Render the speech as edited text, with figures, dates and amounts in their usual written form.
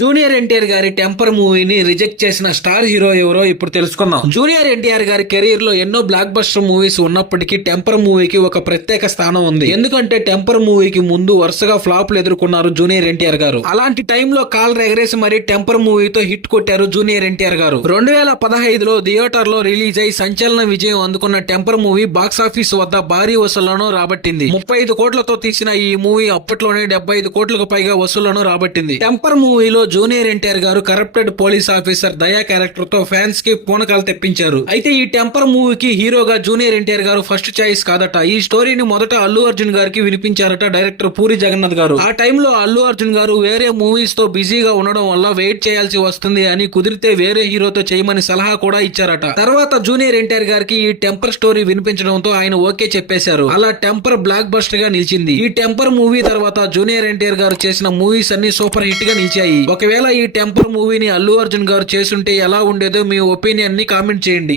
Junior NTR గారి temper మూవీని reject చేసిన స్టార్ హీరో ఎవరో ఇప్పుడు తెలుసుకుందాం. జూనియర్ ఎన్టీఆర్ గారి కెరీర్ లో ఎన్నో బ్లాక్ బస్టర్ మూవీస్ ఉన్నప్పటికీ టెంపర్ మూవీకి ఒక ప్రత్యేక స్థానం ఉంది. ఎందుకంటే టెంపర్ మూవీకి ముందు వరుసగా ఫ్లాప్లు ఎదుర్కొన్నారు జూనియర్ ఎన్టీఆర్ గారు. అలాంటి టైంలో కాల్ ఎగరేసి మరీ టెంపర్ మూవీతో హిట్ కొట్టారు జూనియర్ ఎన్టీఆర్ గారు. 2015లో థియేటర్ లో రిలీజ్ అయి సంచలన విజయం అందుకున్న టెంపర్ మూవీ బాక్సాఫీస్ వద్ద భారీ వసూళ్లను రాబట్టింది. 35 కోట్లతో తీసిన ఈ మూవీ అప్పట్లోనే 75 కోట్లకు పైగా వసూళ్లను రాబట్టింది. టెంపర్ మూవీలో జూనియర్ ఎన్టీఆర్ గారు కరప్టెడ్ పోలీస్ ఆఫీసర్ దయా క్యారెక్టర్ తో ఫ్యాన్స్ కి పూనకాలు తెప్పించారు. అయితే ఈ టెంపర్ మూవీకి హీరోగా జూనియర్ ఎన్టీఆర్ గారు ఫస్ట్ చాయిస్ కాదట. ఈ స్టోరీని మొదట అల్లు అర్జున్ గారికి వినిపించారట డైరెక్టర్ పూరి జగన్నాథ్ గారు. ఆ టైంలో అల్లు అర్జున్ గారు వేరే మూవీస్ తో బిజీగా ఉండడం వల్ల వెయిట్ చేయాల్సి వస్తుంది అని, కుదిరితే వేరే హీరోతో చేయమని సలహా కూడా ఇచ్చారట. తర్వాత జూనియర్ ఎన్టీఆర్ గారికి ఈ టెంపర్ స్టోరీ వినిపించడంతో ఆయన ఓకే చెప్పేశారు. అలా టెంపర్ బ్లాక్ బస్టర్ గా నిలిచింది. ఈ టెంపర్ మూవీ తర్వాత జూనియర్ ఎన్టీఆర్ గారు చేసిన మూవీస్ అన్ని సూపర్ హిట్ గా నిలిచాయి. ఒకవేళ ఈ టెంపర్ మూవీని అల్లు అర్జున్ గారు చేసుంటే ఎలా ఉండేదో మీ ఒపీనియన్ ని కామెంట్ చేయండి.